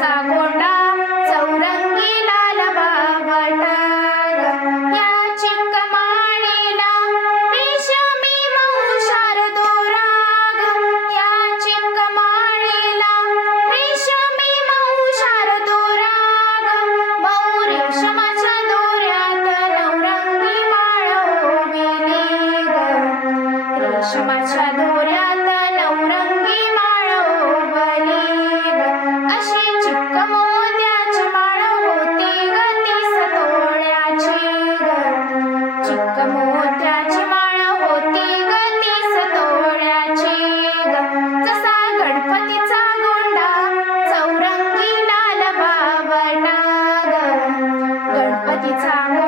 撒欢。मोत्याची माळ होती गती सतोळ्याची जसा गणपतीचा गोंडा चौरंगी लाल बावटा गणपतीचा